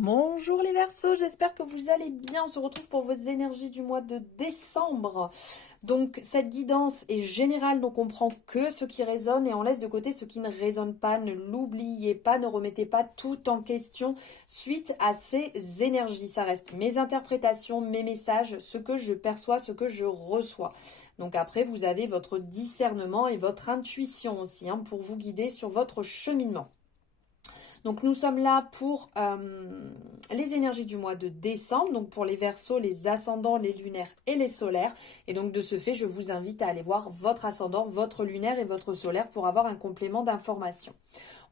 Bonjour les Verseaux, j'espère que vous allez bien. On se retrouve pour vos énergies du mois de décembre. Donc cette guidance est générale, donc on prend que ce qui résonne et on laisse de côté ce qui ne résonne pas. Ne l'oubliez pas, ne remettez pas tout en question suite à ces énergies. Ça reste mes interprétations, mes messages, ce que je perçois, ce que je reçois. Donc après, vous avez votre discernement et votre intuition aussi pour vous guider sur votre cheminement. Donc nous sommes là pour les énergies du mois de décembre, donc pour les Verseaux, les ascendants, les lunaires et les solaires. Et donc de ce fait, je vous invite à aller voir votre ascendant, votre lunaire et votre solaire pour avoir un complément d'information.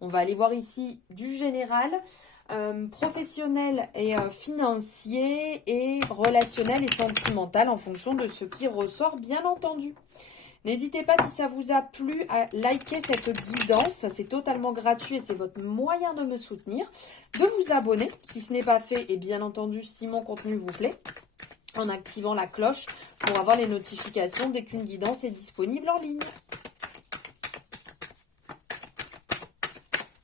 On va aller voir ici du général, professionnel et financier et relationnel et sentimental en fonction de ce qui ressort bien entendu. N'hésitez pas, si ça vous a plu, à liker cette guidance. C'est totalement gratuit et c'est votre moyen de me soutenir. De vous abonner si ce n'est pas fait et bien entendu si mon contenu vous plaît, en activant la cloche pour avoir les notifications dès qu'une guidance est disponible en ligne.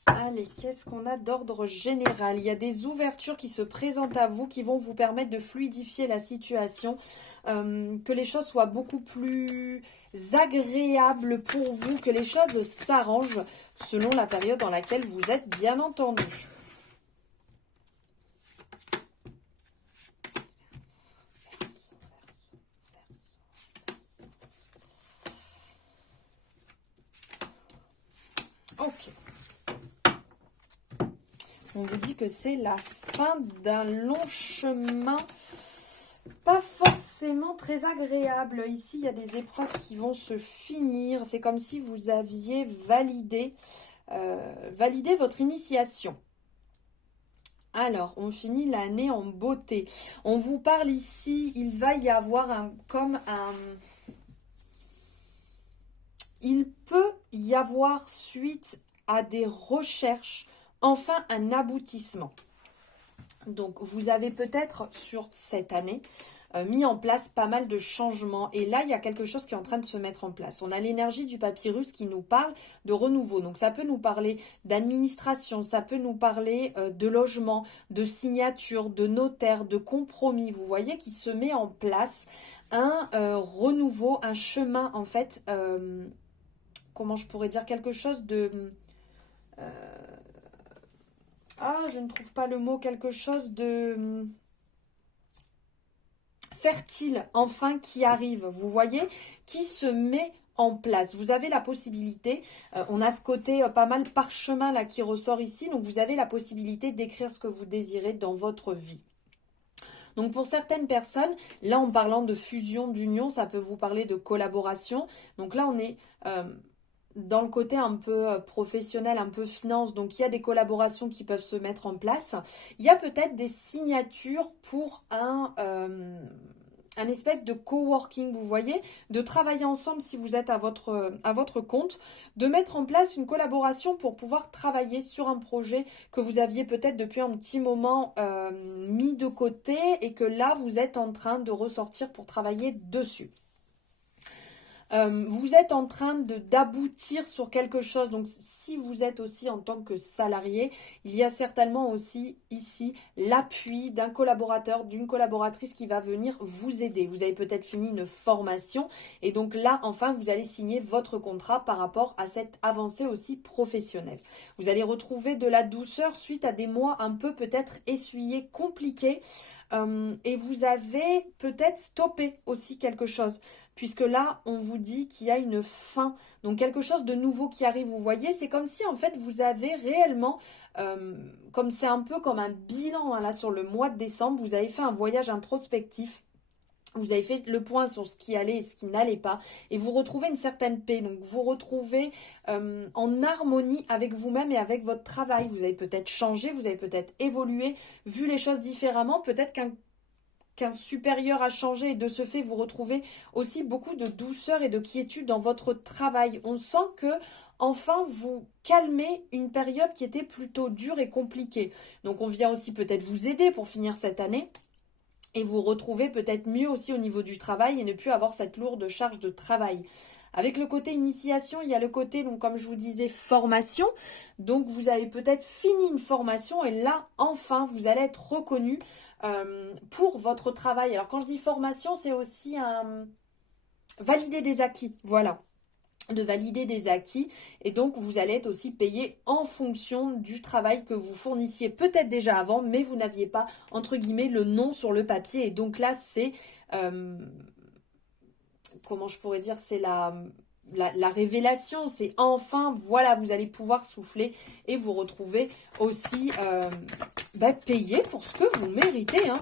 Allez, qu'est-ce qu'on a d'ordre général? Il y a des ouvertures qui se présentent à vous qui vont vous permettre de fluidifier la situation, que les choses soient beaucoup plus agréables pour vous, que les choses s'arrangent selon la période dans laquelle vous êtes, bien entendu. Ok. On vous dit que c'est la fin d'un long chemin, pas forcément très agréable. Ici, il y a des épreuves qui vont se finir. C'est comme si vous aviez validé votre initiation. Alors, on finit l'année en beauté. On vous parle ici, il va y avoir il peut y avoir suite à des recherches, enfin un aboutissement. Donc, vous avez peut-être sur cette année mis en place pas mal de changements. Et là, il y a quelque chose qui est en train de se mettre en place. On a l'énergie du papyrus qui nous parle de renouveau. Donc, ça peut nous parler d'administration, ça peut nous parler de logement, de signature, de notaire, de compromis. Vous voyez qu'il se met en place un renouveau, un chemin, en fait, comment je pourrais dire, quelque chose de... je ne trouve pas le mot, quelque chose de fertile, enfin, qui arrive, vous voyez, qui se met en place. Vous avez la possibilité, on a ce côté pas mal parchemin là qui ressort ici, donc vous avez la possibilité d'écrire ce que vous désirez dans votre vie. Donc pour certaines personnes, là en parlant de fusion, d'union, ça peut vous parler de collaboration. Donc là on est dans le côté un peu professionnel, un peu finance, donc il y a des collaborations qui peuvent se mettre en place. Il y a peut-être des signatures pour un espèce de coworking, vous voyez, de travailler ensemble si vous êtes à votre compte, de mettre en place une collaboration pour pouvoir travailler sur un projet que vous aviez peut-être depuis un petit moment mis de côté et que là vous êtes en train de ressortir pour travailler dessus. Vous êtes en train d'aboutir sur quelque chose. Donc, si vous êtes aussi en tant que salarié, il y a certainement aussi ici l'appui d'un collaborateur, d'une collaboratrice qui va venir vous aider. Vous avez peut-être fini une formation et donc là, enfin, vous allez signer votre contrat par rapport à cette avancée aussi professionnelle. Vous allez retrouver de la douceur suite à des mois un peu peut-être essuyés, compliqués. Et vous avez peut-être stoppé aussi quelque chose. Puisque là, on vous dit qu'il y a une fin, donc quelque chose de nouveau qui arrive, vous voyez, c'est comme si en fait vous avez réellement, comme c'est un peu comme un bilan là sur le mois de décembre, vous avez fait un voyage introspectif. Vous avez fait le point sur ce qui allait et ce qui n'allait pas et vous retrouvez une certaine paix. Donc vous retrouvez en harmonie avec vous-même et avec votre travail. Vous avez peut-être changé, vous avez peut-être évolué, vu les choses différemment. Peut-être qu'un supérieur a changé et de ce fait vous retrouvez aussi beaucoup de douceur et de quiétude dans votre travail. On sent que enfin vous calmez une période qui était plutôt dure et compliquée. Donc on vient aussi peut-être vous aider pour finir cette année. Et vous retrouvez peut-être mieux aussi au niveau du travail et ne plus avoir cette lourde charge de travail. Avec le côté initiation, il y a le côté, donc comme je vous disais, formation. Donc vous avez peut-être fini une formation et là, enfin, vous allez être reconnu pour votre travail. Alors quand je dis formation, c'est aussi valider des acquis, voilà, de valider des acquis, et donc vous allez être aussi payé en fonction du travail que vous fournissiez peut-être déjà avant, mais vous n'aviez pas, entre guillemets, le nom sur le papier, et donc là c'est, comment je pourrais dire, c'est la révélation, c'est enfin, voilà, vous allez pouvoir souffler et vous retrouver aussi payé pour ce que vous méritez, hein.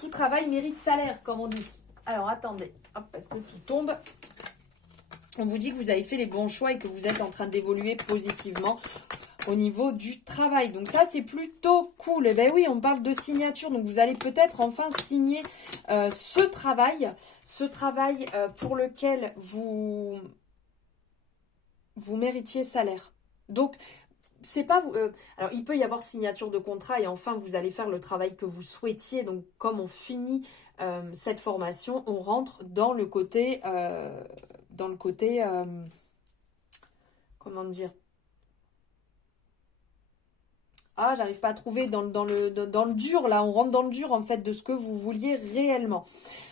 Tout travail mérite salaire, comme on dit. Alors attendez, hop, parce que tout tombe. On vous dit que vous avez fait les bons choix et que vous êtes en train d'évoluer positivement au niveau du travail. Donc ça, c'est plutôt cool. Et ben oui, on parle de signature. Donc vous allez peut-être enfin signer ce travail pour lequel vous méritiez salaire. Donc, c'est pas vous. Alors, il peut y avoir signature de contrat et enfin, vous allez faire le travail que vous souhaitiez. Donc, comme on finit cette formation, on rentre dans le côté, comment dire? Ah, j'arrive pas à trouver dans le dur, là. On rentre dans le dur, en fait, de ce que vous vouliez réellement.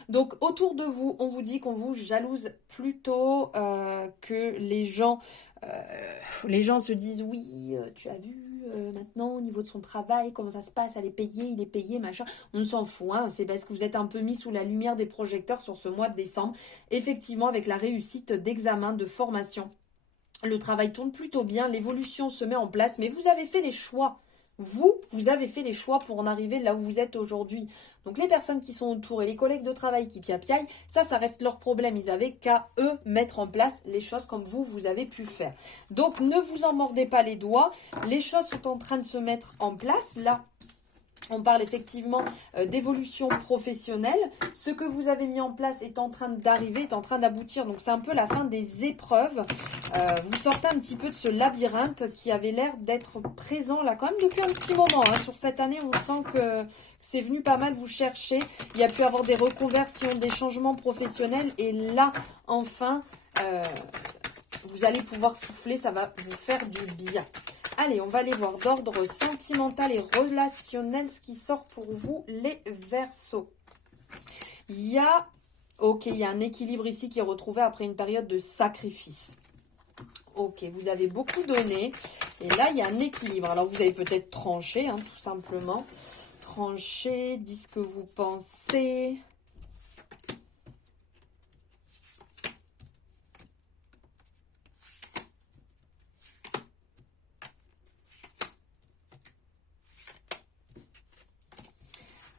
Donc, autour de vous, on vous dit qu'on vous jalouse plutôt que les gens se disent, oui, tu as vu maintenant au niveau de son travail, comment ça se passe, il est payé, machin. On s'en fout, hein. C'est parce que vous êtes un peu mis sous la lumière des projecteurs sur ce mois de décembre. Effectivement, avec la réussite d'examen, de formation, le travail tourne plutôt bien, l'évolution se met en place, mais vous avez fait les choix. Vous avez fait les choix pour en arriver là où vous êtes aujourd'hui. Donc les personnes qui sont autour et les collègues de travail qui piapiaillent, ça reste leur problème. Ils avaient qu'à eux mettre en place les choses comme vous avez pu faire. Donc ne vous en mordez pas les doigts. Les choses sont en train de se mettre en place. Là, on parle effectivement d'évolution professionnelle. Ce que vous avez mis en place est en train d'arriver, est en train d'aboutir. Donc c'est un peu la fin des épreuves. Vous sortez un petit peu de ce labyrinthe qui avait l'air d'être présent là quand même depuis un petit moment, hein. Sur cette année, on sent que c'est venu pas mal vous chercher. Il y a pu avoir des reconversions, des changements professionnels. Et là, enfin, vous allez pouvoir souffler. Ça va vous faire du bien. Allez, on va aller voir d'ordre sentimental et relationnel ce qui sort pour vous, les Verseaux. Il y a un équilibre ici qui est retrouvé après une période de sacrifice. Ok, vous avez beaucoup donné. Et là, il y a un équilibre. Alors, vous avez peut-être tranché, hein, tout simplement. Tranché, dites ce que vous pensez.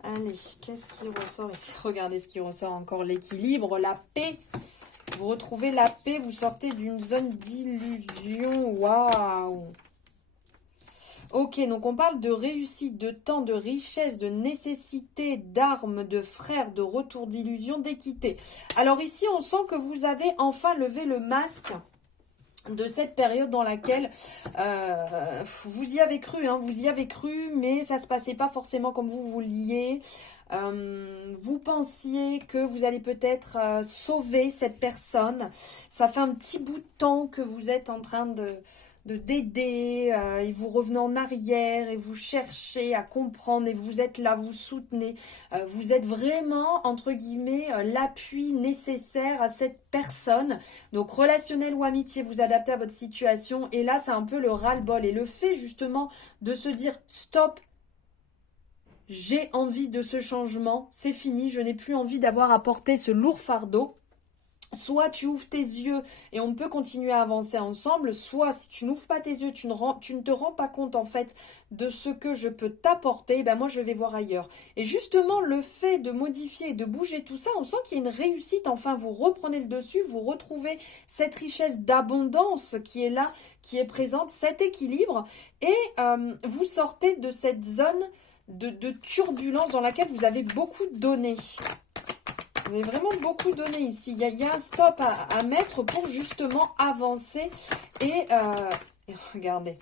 Allez, qu'est-ce qui ressort ici? Regardez ce qui ressort encore, l'équilibre, la paix. Vous retrouvez la paix, vous sortez d'une zone d'illusion. Waouh! Ok, donc on parle de réussite, de temps, de richesse, de nécessité, d'armes, de frères, de retour d'illusion, d'équité. Alors ici, on sent que vous avez enfin levé le masque de cette période dans laquelle vous y avez cru, hein, vous y avez cru, mais ça se passait pas forcément comme vous vouliez. Vous pensiez que vous allez peut-être sauver cette personne. Ça fait un petit bout de temps que vous êtes en train d'aider et vous revenez en arrière et vous cherchez à comprendre et vous êtes là, vous soutenez, vous êtes vraiment entre guillemets l'appui nécessaire à cette personne. Donc relationnel ou amitié, vous adaptez à votre situation et là c'est un peu le ras-le-bol et le fait justement de se dire stop, j'ai envie de ce changement, c'est fini, je n'ai plus envie d'avoir à porter ce lourd fardeau. Soit tu ouvres tes yeux et on peut continuer à avancer ensemble, soit si tu n'ouvres pas tes yeux, tu ne te rends pas compte en fait de ce que je peux t'apporter, ben moi je vais voir ailleurs. Et justement le fait de modifier et de bouger tout ça, on sent qu'il y a une réussite, enfin vous reprenez le dessus, vous retrouvez cette richesse d'abondance qui est là, qui est présente, cet équilibre et vous sortez de cette zone de turbulence dans laquelle vous avez beaucoup donné. Vous avez vraiment beaucoup donné ici. Il y a un stop à mettre pour justement avancer et regardez.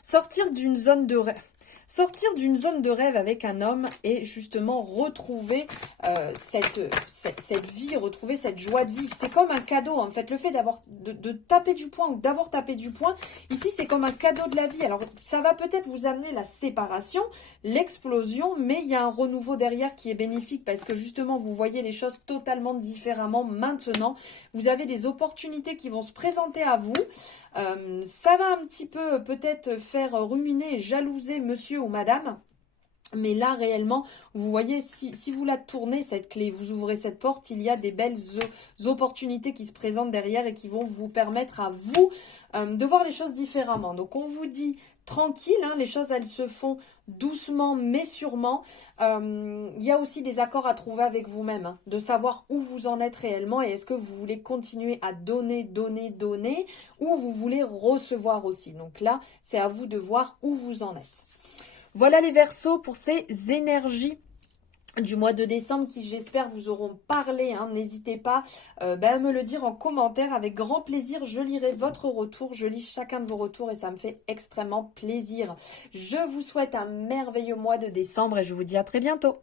Sortir d'une zone de sortir d'une zone de rêve avec un homme et justement retrouver cette vie, retrouver cette joie de vivre. C'est comme un cadeau en fait, le fait de taper du poing ou d'avoir tapé du poing, ici c'est comme un cadeau de la vie. Alors ça va peut-être vous amener la séparation, l'explosion, mais il y a un renouveau derrière qui est bénéfique parce que justement vous voyez les choses totalement différemment maintenant. Vous avez des opportunités qui vont se présenter à vous. Ça va un petit peu peut-être faire ruminer et jalouser monsieur ou madame. Mais là, réellement, vous voyez, si vous la tournez, cette clé, vous ouvrez cette porte, il y a des belles opportunités qui se présentent derrière et qui vont vous permettre à vous de voir les choses différemment. Donc, on vous dit tranquille, hein, les choses, elles se font doucement mais sûrement. Il y a aussi des accords à trouver avec vous-même, hein, de savoir où vous en êtes réellement et est-ce que vous voulez continuer à donner, ou vous voulez recevoir aussi. Donc là, c'est à vous de voir où vous en êtes. Voilà les Verseaux pour ces énergies du mois de décembre qui j'espère vous auront parlé, hein. N'hésitez pas à me le dire en commentaire, avec grand plaisir je lirai votre retour, je lis chacun de vos retours et ça me fait extrêmement plaisir. Je vous souhaite un merveilleux mois de décembre et je vous dis à très bientôt.